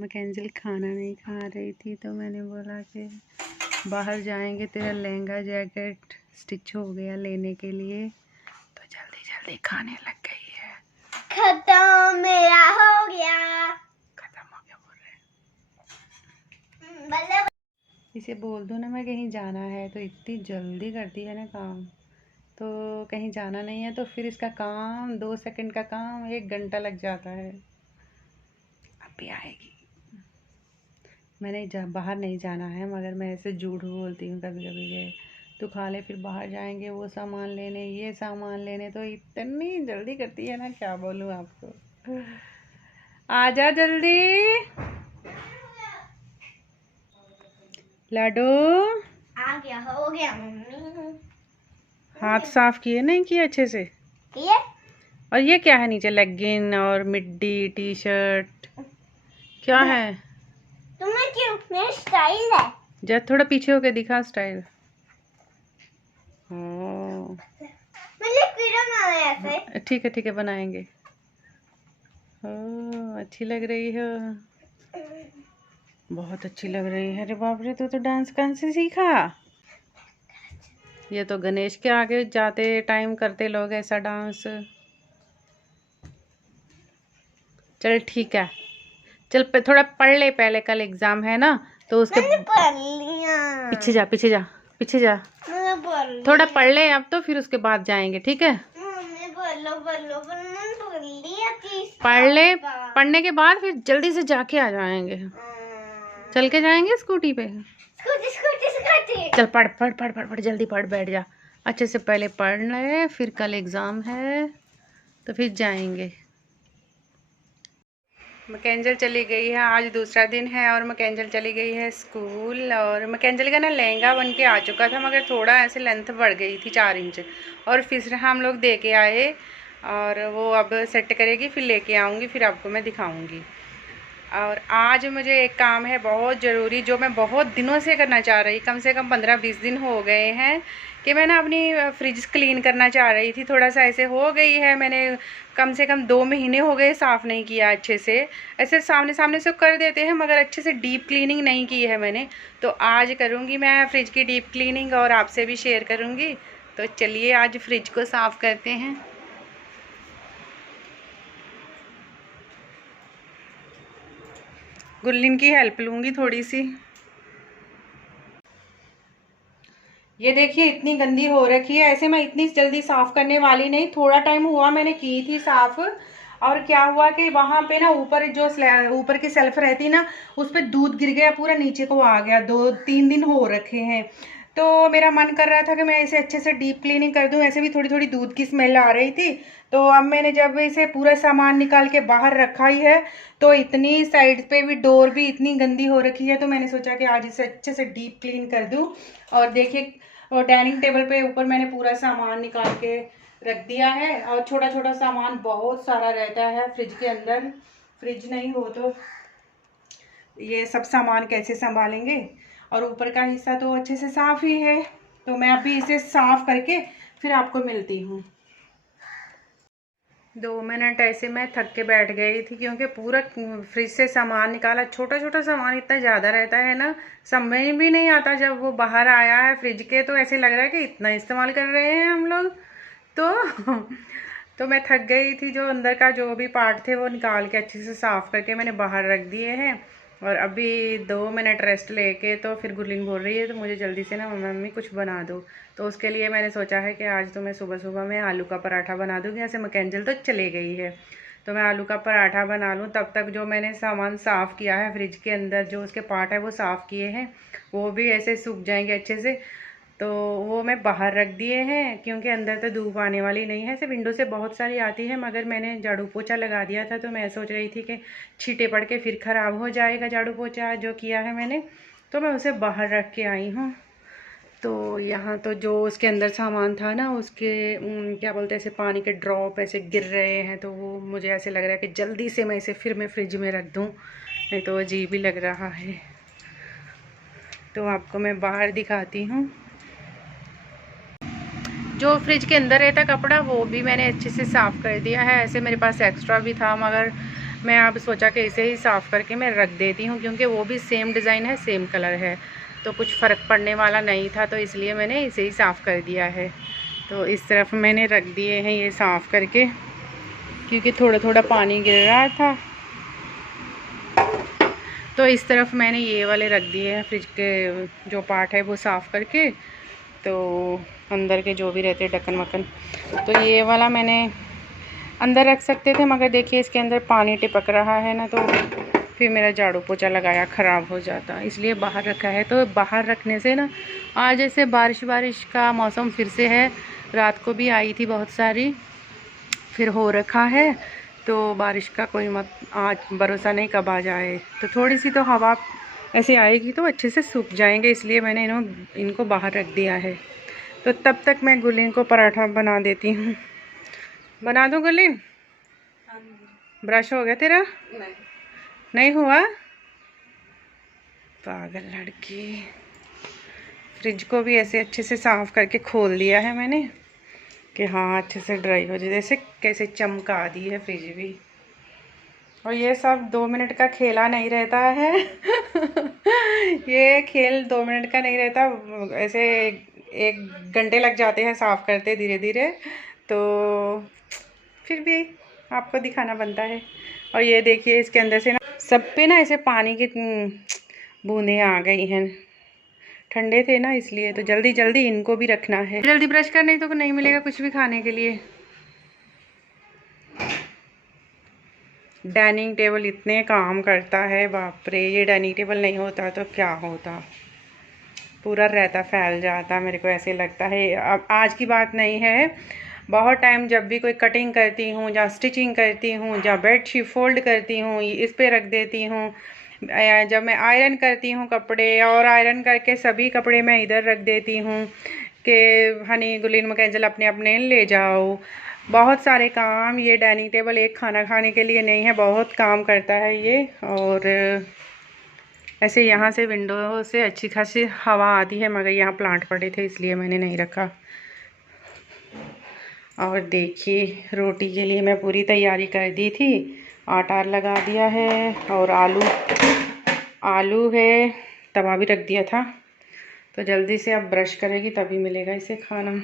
मैकेंजल खाना नहीं खा रही थी तो मैंने बोला कि बाहर जाएंगे, तेरा लहंगा जैकेट स्टिच हो गया लेने के लिए, तो जल्दी जल्दी खाने लग गई है। खत्म, मेरा हो गया। खत्म हो गया बोल रहे। इसे बोल दो ना मैं कहीं जाना है, तो इतनी जल्दी करती है ना काम। तो कहीं जाना नहीं है तो फिर इसका काम 2 सेकंड का काम 1 घंटा लग जाता है। अब भी आएगी। मैंने बाहर नहीं जाना है, मगर मैं ऐसे झूठ बोलती हूँ कभी कभी के तू खा ले, फिर बाहर जाएंगे वो सामान लेने ये सामान लेने, तो इतनी जल्दी करती है ना, क्या बोलूँ आपको। आजा जल्दी लाडू। आ गया, हो गया मम्मी। हाथ साफ किए नहीं किए अच्छे से? किए। और ये क्या है नीचे, लेगिन और मिड्डी टी शर्ट क्या है? तुम्हें क्यों? मेरा स्टाइल है। जब थोड़ा पीछे होके दिखा स्टाइल। मतलब ऐसे। ठीक है बनाएंगे। अच्छी लग रही है, बहुत अच्छी लग रही है। अरे बाप रे, तू तो डांस कहाँ से सीखा? ये तो गणेश के आगे जाते टाइम करते लोग ऐसा डांस। चल ठीक है, चल थोड़ा पढ़ ले पहले, कल एग्जाम है ना, तो उसके पढ़ लिया। पीछे जा पीछे जा पीछे जा, थोड़ा पढ़ ले अब, तो फिर उसके बाद जाएंगे, ठीक है? पढ़ ले, पढ़ने के बाद फिर जल्दी से जाके आ जाएंगे, चल के जाएंगे स्कूटी पे। चल पढ़ पढ़ पढ़ पढ़ पढ़, जल्दी पढ़, बैठ जा अच्छे से, पहले पढ़ ले, फिर कल एग्ज़ाम है तो फिर जाएंगे। मैकेंजल चली गई है, आज दूसरा दिन है और मैकेंजल चली गई है स्कूल। और मैकेंजल का ना लहंगा बन के आ चुका था, मगर थोड़ा ऐसे लेंथ बढ़ गई थी 4 इंच, और फिर हम लोग दे के आए और वो अब सेट करेगी, फिर लेके आऊँगी, फिर आपको मैं दिखाऊँगी। और आज मुझे एक काम है बहुत ज़रूरी, जो मैं बहुत दिनों से करना चाह रही, कम से कम 15-20 दिन हो गए हैं कि मैं ना अपनी फ्रिज क्लीन करना चाह रही थी। थोड़ा सा ऐसे हो गई है, मैंने कम से कम 2 महीने हो गए साफ़ नहीं किया अच्छे से। ऐसे सामने सामने से कर देते हैं, मगर अच्छे से डीप क्लीनिंग नहीं की है मैंने, तो आज करूँगी मैं फ्रिज की डीप क्लीनिंग और आपसे भी शेयर करूँगी। तो चलिए आज फ्रिज को साफ़ करते हैं। गुल्लिन की हेल्प लूँगी थोड़ी सी। ये देखिए इतनी गंदी हो रखी है, ऐसे मैं इतनी जल्दी साफ़ करने वाली नहीं, थोड़ा टाइम हुआ मैंने की थी साफ़। और क्या हुआ कि वहाँ पे ना ऊपर जो ऊपर की सेल्फ रहती ना, उस पर दूध गिर गया, पूरा नीचे को आ गया, 2-3 दिन हो रखे हैं। तो मेरा मन कर रहा था कि मैं इसे अच्छे से डीप क्लीनिंग कर दूं, ऐसे भी थोड़ी थोड़ी दूध की स्मेल आ रही थी। तो अब मैंने जब इसे पूरा सामान निकाल के बाहर रखा ही है, तो इतनी साइड पे भी डोर भी इतनी गंदी हो रखी है, तो मैंने सोचा कि आज इसे अच्छे से डीप क्लीन कर दूं। और देखिए, और डाइनिंग टेबल पे ऊपर मैंने पूरा सामान निकाल के रख दिया है, और छोटा छोटा सामान बहुत सारा रहता है फ्रिज के अंदर, फ्रिज नहीं हो तो ये सब सामान कैसे संभालेंगे। और ऊपर का हिस्सा तो अच्छे से साफ़ ही है, तो मैं अभी इसे साफ़ करके फिर आपको मिलती हूँ। 2 मिनट ऐसे मैं थक के बैठ गई थी, क्योंकि पूरा फ्रिज से सामान निकाला, छोटा छोटा सामान इतना ज़्यादा रहता है ना, समझ भी नहीं आता जब वो बाहर आया है फ्रिज के, तो ऐसे लग रहा है कि इतना इस्तेमाल कर रहे हैं हम लोग। तो मैं थक गई थी, जो अंदर का जो भी पार्ट थे वो निकाल के अच्छे से साफ़ करके मैंने बाहर रख दिए हैं। और अभी 2 मिनट रेस्ट लेके तो फिर गुरलीन बोल रही है तो मुझे जल्दी से ना मम्मी कुछ बना दो, तो उसके लिए मैंने सोचा है कि आज तो मैं सुबह सुबह में आलू का पराठा बना दूँगी। ऐसे मैकेंजल तो चले गई है, तो मैं आलू का पराठा बना लूँ, तब तक जो मैंने सामान साफ़ किया है फ्रिज के अंदर, जो उसके पार्ट है वो साफ़ किए हैं, वो भी ऐसे सूख जाएंगे अच्छे से, तो वो मैं बाहर रख दिए हैं, क्योंकि अंदर तो धूप आने वाली नहीं है। ऐसे विंडो से बहुत सारी आती है, मगर मैंने झाड़ू पोछा लगा दिया था, तो मैं सोच रही थी कि छींटे पड़ के फिर ख़राब हो जाएगा झाड़ू पोछा जो किया है मैंने, तो मैं उसे बाहर रख के आई हूँ। तो यहाँ तो जो उसके अंदर सामान था ना, उसके क्या बोलते हैं, ऐसे पानी के ड्रॉप ऐसे गिर रहे हैं, तो वो मुझे ऐसे लग रहा है कि जल्दी से मैं इसे फिर मैं फ्रिज में रख दूँ, नहीं तो अजीब ही लग रहा है। तो आपको मैं बाहर दिखाती हूँ। जो फ्रिज के अंदर रहता कपड़ा वो भी मैंने अच्छे से साफ़ कर दिया है। ऐसे मेरे पास एक्स्ट्रा भी था, मगर मैं अब सोचा कि इसे ही साफ़ करके मैं रख देती हूँ, क्योंकि वो भी सेम डिज़ाइन है, सेम कलर है, तो कुछ फ़र्क पड़ने वाला नहीं था, तो इसलिए मैंने इसे ही साफ़ कर दिया है। तो इस तरफ मैंने रख दिए हैं ये साफ़ करके, क्योंकि थोड़ा थोड़ा पानी गिर रहा था। तो इस तरफ मैंने ये वाले रख दिए हैं, फ्रिज के जो पार्ट है वो साफ़ करके, तो अंदर के जो भी रहते ढक्कन वक्कन, तो ये वाला मैंने अंदर रख सकते थे, मगर देखिए इसके अंदर पानी टिपक रहा है ना, तो फिर मेरा झाड़ू पोछा लगाया ख़राब हो जाता, इसलिए बाहर रखा है। तो बाहर रखने से ना, आज जैसे बारिश का मौसम फिर से है, रात को भी आई थी बहुत सारी, फिर हो रखा है, तो बारिश का कोई मत आज भरोसा नहीं कब आ जाए। तो थोड़ी सी तो हवा ऐसे आएगी तो अच्छे से सूख जाएंगे, इसलिए मैंने इनको बाहर रख दिया है। तो तब तक मैं गुलीन को पराठा बना देती हूँ। बना दूँ गुलीन? ब्रश हो गया तेरा? नहीं हुआ? पागल लड़की। फ्रिज को भी ऐसे अच्छे से साफ़ करके खोल दिया है मैंने कि हाँ अच्छे से ड्राई हो जाए। जैसे कैसे चमका दी है फ्रिज भी। और ये सब 2 मिनट का खेला नहीं रहता है। ये खेल 2 मिनट का नहीं रहता, ऐसे 1 घंटे लग जाते हैं साफ़ करते धीरे धीरे, तो फिर भी आपको दिखाना बनता है। और ये देखिए इसके अंदर से ना सब पे ना ऐसे पानी की बूंदें आ गई हैं, ठंडे थे ना इसलिए। तो जल्दी जल्दी इनको भी रखना है, जल्दी ब्रश कर, नहीं तो नहीं मिलेगा कुछ भी खाने के लिए। डाइनिंग टेबल इतने काम करता है, बाप रे। ये डाइनिंग टेबल नहीं होता तो क्या होता, पूरा रहता फैल जाता, मेरे को ऐसे लगता है। अब आज की बात नहीं है, बहुत टाइम जब भी कोई कटिंग करती हूँ, या स्टिचिंग करती हूँ, या बेडशीट फोल्ड करती हूँ, इस पे रख देती हूँ। जब मैं आयरन करती हूँ कपड़े, और आयरन करके सभी कपड़े मैं इधर रख देती हूँ कि हनी गुलीन मकैंजल अपने अपने ले जाओ। बहुत सारे काम, ये डाइनिंग टेबल एक खाना खाने के लिए नहीं है, बहुत काम करता है ये। और ऐसे यहाँ से विंडो से अच्छी खासी हवा आती है, मगर यहाँ प्लांट पड़े थे इसलिए मैंने नहीं रखा। और देखिए रोटी के लिए मैं पूरी तैयारी कर दी थी, आटा लगा दिया है, और आलू है, तवा भी रख दिया था। तो जल्दी से अब ब्रश करेगी तभी मिलेगा इसे खाना।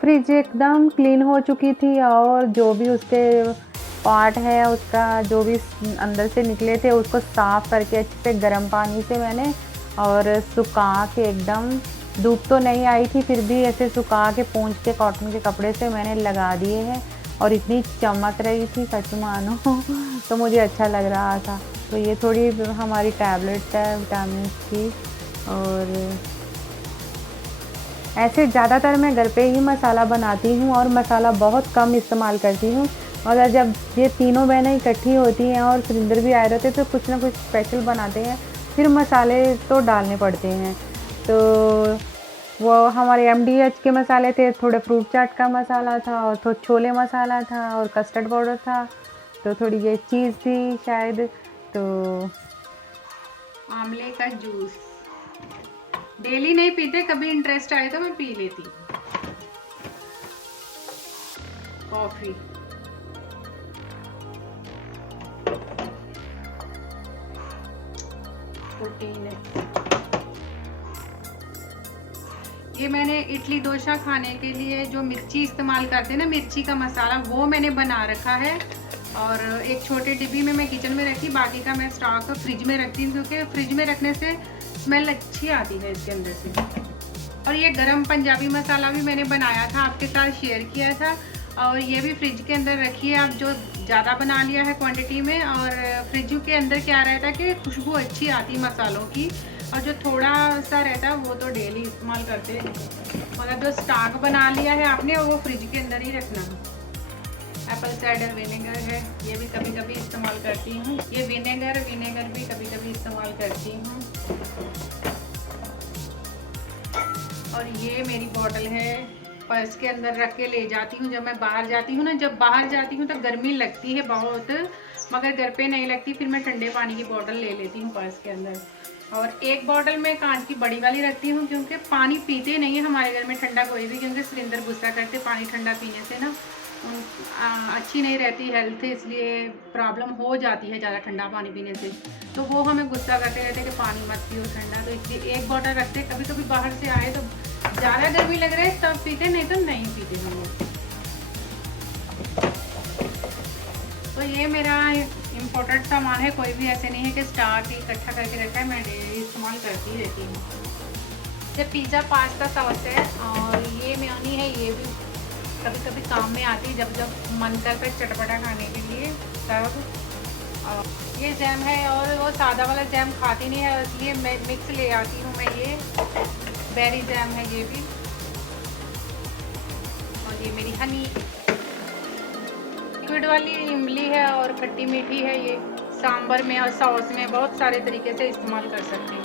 फ्रिज एकदम क्लीन हो चुकी थी, और जो भी उसके पार्ट है, उसका जो भी अंदर से निकले थे, उसको साफ़ करके अच्छे से गर्म पानी से मैंने और सुखा के, एकदम धूप तो नहीं आई थी, फिर भी ऐसे सुखा के पोंछ के कॉटन के कपड़े से मैंने लगा दिए हैं। और इतनी चमक रही थी सच मानो। तो मुझे अच्छा लग रहा था। तो ये थोड़ी हमारी टैबलेट है विटामिन की। और ऐसे ज़्यादातर मैं घर पे ही मसाला बनाती हूँ, और मसाला बहुत कम इस्तेमाल करती हूँ, और जब ये तीनों बहनें इकट्ठी होती हैं और सुरिंदर भी आए रहते तो कुछ ना कुछ स्पेशल बनाते हैं। फिर मसाले तो डालने पड़ते हैं। तो वो हमारे MDH के मसाले थे, थोड़े फ्रूट चाट का मसाला था और थोड़ा छोले मसाला था और कस्टर्ड पाउडर था, तो थोड़ी ये चीज़ थी शायद। तो आंवले का जूस डेली नहीं पीते, कभी इंटरेस्ट आए तो मैं पी लेती। कॉफ़ी, प्रोटीन है। ये मैंने इडली डोसा खाने के लिए जो मिर्ची इस्तेमाल करते हैं ना, मिर्ची का मसाला, वो मैंने बना रखा है और एक छोटे डिब्बी में मैं किचन में रखी, बाकी का मैं स्टॉक फ्रिज में रखती हूँ क्योंकि फ्रिज में रखने से स्मेल अच्छी आती है इसके अंदर से। और ये गरम पंजाबी मसाला भी मैंने बनाया था, आपके साथ शेयर किया था, और ये भी फ्रिज के अंदर रखिए आप, जो ज़्यादा बना लिया है क्वांटिटी में। और फ्रिज के अंदर क्या रहता है कि खुशबू अच्छी आती मसालों की, और जो थोड़ा सा रहता है वो तो डेली इस्तेमाल करते हैं, मगर जो स्टॉक बना लिया है आपने वो फ्रिज के अंदर ही रखना है। एप्पल साइडर विनेगर है, ये भी कभी कभी इस्तेमाल करती हूँ। ये विनेगर भी कभी कभी इस्तेमाल करती हूँ। और ये मेरी बॉटल है, पर्स के अंदर रख के ले जाती हूँ जब मैं बाहर जाती हूँ ना। जब बाहर जाती हूँ तो गर्मी लगती है बहुत, मगर घर पे नहीं लगती, फिर मैं ठंडे पानी की बोतल ले लेती हूँ पर्स के अंदर। और एक बोतल में कांच की बड़ी वाली रखती हूँ क्योंकि पानी पीते नहीं है हमारे घर में ठंडा कोई भी, क्योंकि सुरिंदर गुस्सा करते पानी ठंडा पीने से ना, अच्छी नहीं रहती हेल्थ, इसलिए प्रॉब्लम हो जाती है ज़्यादा ठंडा पानी पीने से। तो वो हमें गुस्सा करते रहते कि पानी मत पियो ठंडा, तो इसलिए एक बोतल रखते। कभी कभी बाहर से आए तो ज़्यादा गर्मी लग रहा है तब पीते, नहीं तो नहीं पीते हम लोग। तो ये मेरा इम्पोर्टेंट सामान है, कोई भी ऐसे नहीं है कि स्टॉक इकट्ठा करके रखा है, मैं डेली इस्तेमाल करती रहती हूँ। ये पिज़्ज़ा पास्ता सॉस है और ये मेयोनी है, ये भी कभी कभी काम में आती है जब मन करता है चटपटा खाने के लिए तब। और ये जैम है, और वो सादा वाला जैम खाती नहीं है इसलिए मैं मिक्स ले आती हूँ मैं। ये बेरी जैम है ये भी, और ये मेरी हनी लिक्विड वाली इमली है और खट्टी मीठी है। ये सांभर में और सॉस में बहुत सारे तरीके से इस्तेमाल कर सकते हैं।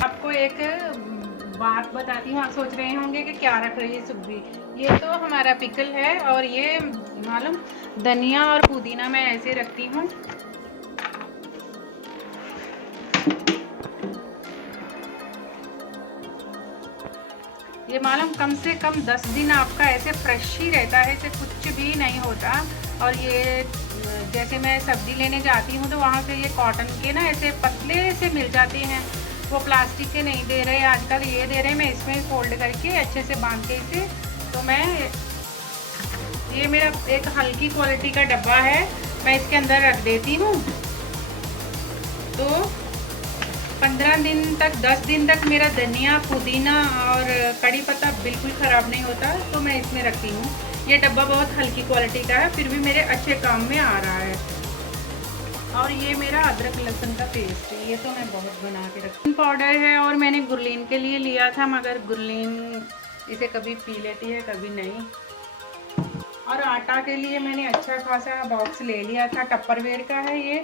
आपको एक बात बताती हूँ, आप सोच रहे होंगे कि क्या रख रही है सुब्बी। ये तो हमारा पिकल है, और ये मालूम धनिया और पुदीना मैं ऐसे रखती हूँ। ये मालूम कम से कम 10 दिन आपका ऐसे फ्रेश ही रहता है, ऐसे कुछ भी नहीं होता। और ये जैसे मैं सब्जी लेने जाती हूँ तो वहाँ से ये कॉटन के ना ऐसे पतले से मिल जाते हैं, वो प्लास्टिक के नहीं दे रहे आजकल, ये दे रहे हैं। मैं इसमें फोल्ड करके अच्छे से बांध के इसे, तो मैं ये मेरा एक हल्की क्वालिटी का डब्बा है, मैं इसके अंदर रख देती हूँ। तो 15 दिन तक 10 दिन तक मेरा धनिया पुदीना और कड़ी पत्ता बिल्कुल ख़राब नहीं होता, तो मैं इसमें रखती हूँ। ये डब्बा बहुत हल्की क्वालिटी का है, फिर भी मेरे अच्छे काम में आ रहा है। और ये मेरा अदरक लहसुन का पेस्ट है, ये तो मैं बहुत बना के रखती हूँ। पाउडर है, और मैंने गुरलीन के लिए लिया था, मगर गुरलीन इसे कभी पी लेती है कभी नहीं। और आटा के लिए मैंने अच्छा खासा बॉक्स ले लिया था, टप्परवेयर का है ये,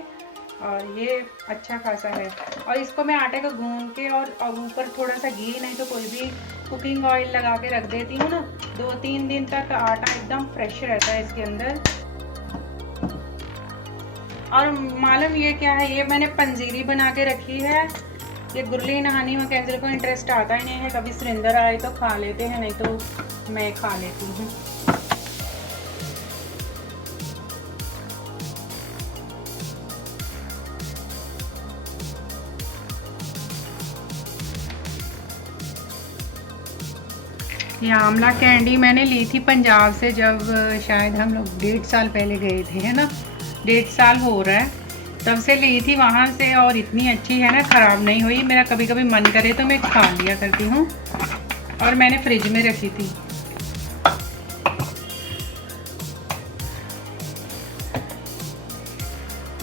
और ये अच्छा खासा है। और इसको मैं आटे को गूंद के और ऊपर थोड़ा सा घी नहीं तो कोई भी कुकिंग ऑयल लगा के रख देती हूँ ना, 2-3 दिन तक आटा एकदम फ्रेश रहता है इसके अंदर। और मालूम ये क्या है, ये मैंने पंजीरी बना के रखी है। ये गुरलीन हानी में कैंसर को इंटरेस्ट आता ही नहीं है, कभी सुरिंदर आए तो खा लेते हैं, नहीं तो मैं खा लेती हूँ। ये आंवला कैंडी मैंने ली थी पंजाब से, जब शायद हम लोग 1.5 साल पहले गए थे, है ना, 1.5 साल हो रहा है, तब से ली थी वहाँ से। और इतनी अच्छी है ना, ख़राब नहीं हुई। मेरा कभी कभी मन करे तो मैं खा लिया करती हूँ। और मैंने फ्रिज में रखी थी।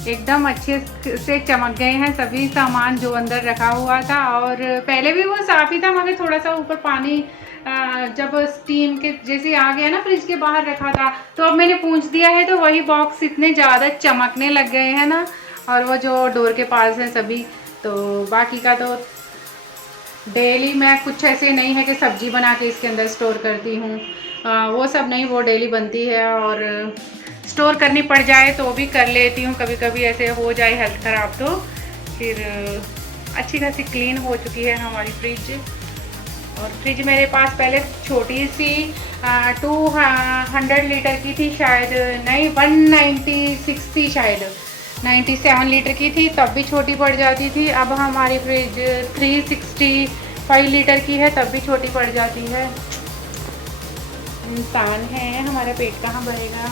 एकदम अच्छे से चमक गए हैं सभी सामान जो अंदर रखा हुआ था, और पहले भी वो साफ़ ही था, मगर थोड़ा सा ऊपर पानी जब स्टीम के जैसे आ गया ना फ्रिज के बाहर रखा था, तो अब मैंने पूंछ दिया है तो वही बॉक्स इतने ज़्यादा चमकने लग गए हैं ना, और वो जो डोर के पास हैं सभी। तो बाकी का तो डेली मैं कुछ ऐसे नहीं है कि सब्जी बना के इसके अंदर स्टोर करती हूँ, वो सब नहीं, वो डेली बनती है, और स्टोर करनी पड़ जाए तो भी कर लेती हूँ, कभी कभी ऐसे हो जाए हेल्थ ख़राब तो फिर। अच्छी खासी क्लीन हो चुकी है हमारी फ्रिज। और फ्रिज मेरे पास पहले छोटी सी 200 लीटर की थी शायद, नहीं 196 थी शायद, 97 लीटर की थी, तब भी छोटी पड़ जाती थी। अब हमारी फ्रिज 365 लीटर की है, तब भी छोटी पड़ जाती है। इंसान है, हमारा पेट कहाँ भरेगा।